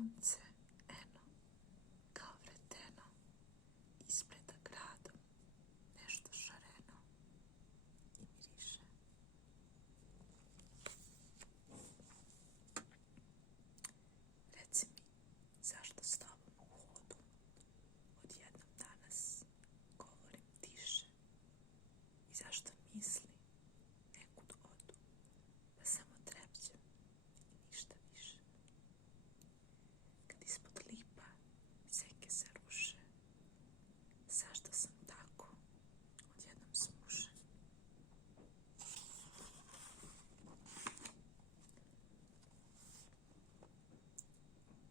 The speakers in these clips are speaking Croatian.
sunce, eno, kao vreteno, ispleta gradom, nešto šareno i miriše. Reci mi, zašto s tobom u hodu odjednom danas govorim tiše i zašto misli nekud odu, pa samo trepćem i ništa više. Kad ispod lipa seke se ruše, zašto sam tako odjednom smušen?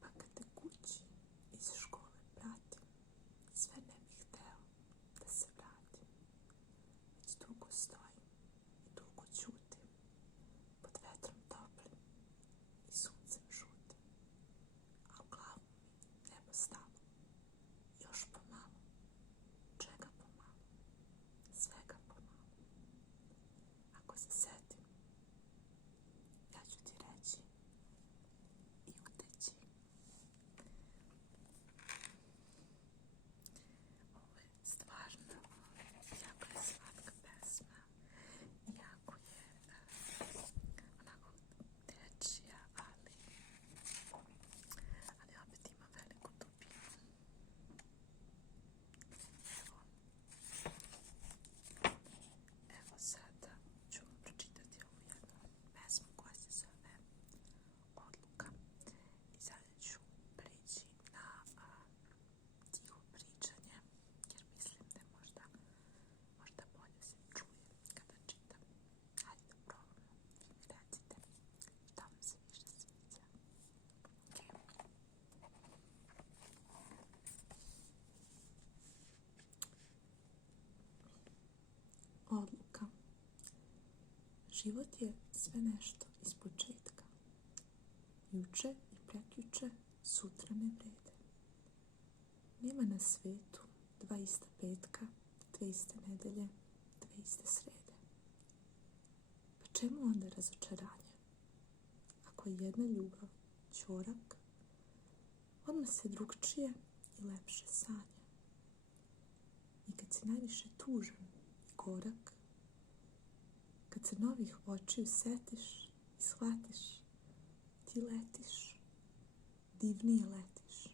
Pa kad te kući iz škole pratim, sve ne bih hteo da se vratim. Već dugo stojim i dugo ćutim, pod vetrom toplim i suncem žutim. A u glavu mi nebo stalo, još pomalo, čega pomalo, svega pomalo. Ako se setim, ja ću ti reći i uteći. Ovo je stvarno jako je slatka pesma, jako je onako dečija, ali opet ima veliku dubinu. Evo sada ću vam pročitati ovu jednu pesmu koja se zove Odluka. I sada ću preći na tiho pričanje, jer mislim da možda bolje se čuje kada čitam. Hajde da probamo. Vi mi recite šta vam se više sviđa. Odluka. Život je sve nešto iz početka. Juče i prekjuče sutra ne vrede. Nema na svetu dva ista petka, dve iste nedelje, dve iste srede. Pa čemu onda razočaranje? Ako je jedna ljubav ćorak, odmah se drugčije i lepše sanja. I kad si najviše tužan i gorak, kad se novih očiju setiš i shvatiš, ti letiš, divnije letiš.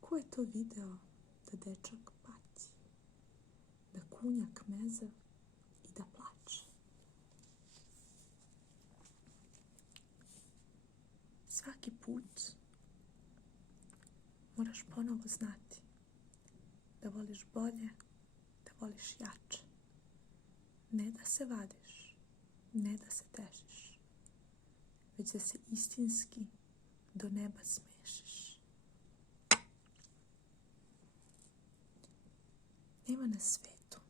Ko je to video da dečak pati, da kunja kmeza i da plače? Svaki put moraš ponovo znati da voliš bolje, da voliš jače. Ne da se vadiš, ne da se tešiš, već da se istinski do neba smešiš. Nema na svetu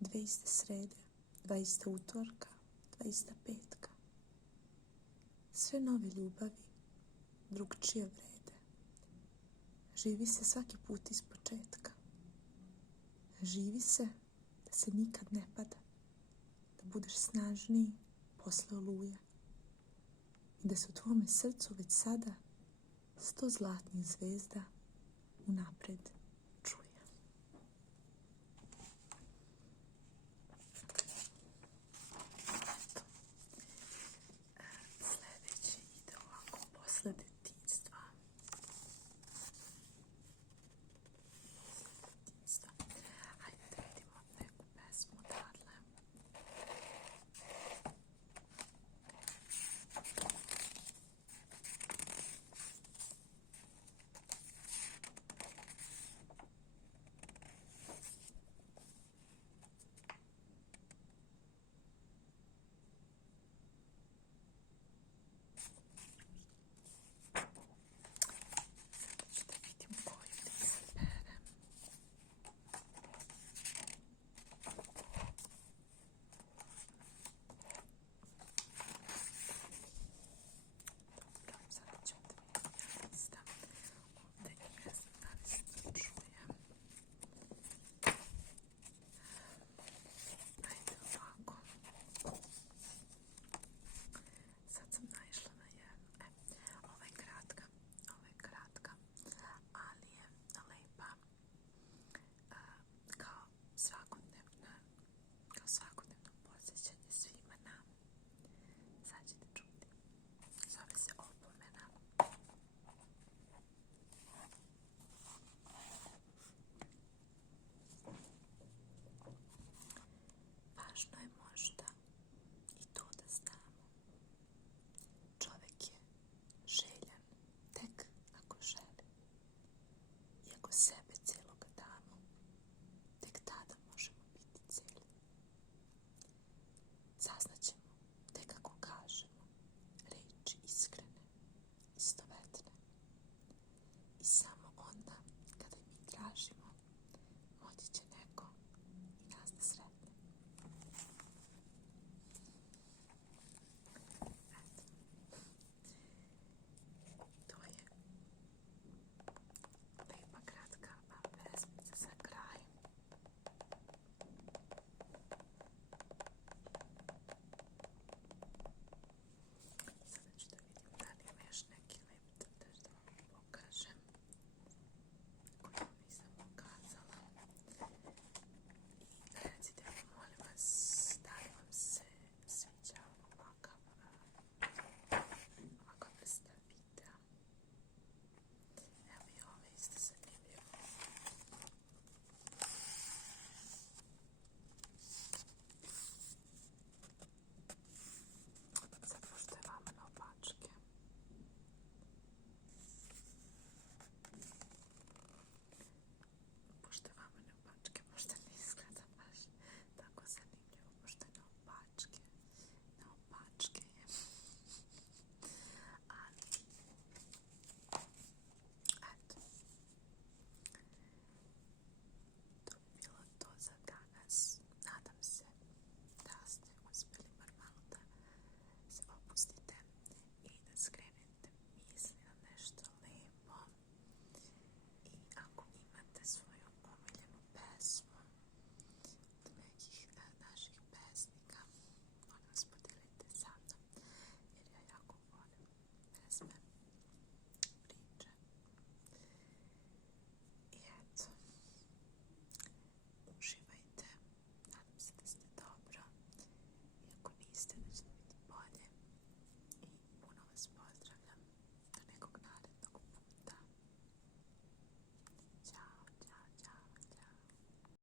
dve iste srede, dva ista utorka, dva ista petka. Sve nove ljubavi drugčije vrede. Živi se svaki put iz početka. Živi se da se nikad ne pada, da budeš snažniji posle oluje i da se u tvome srcu već sada 100 zlatnih zvezda unapred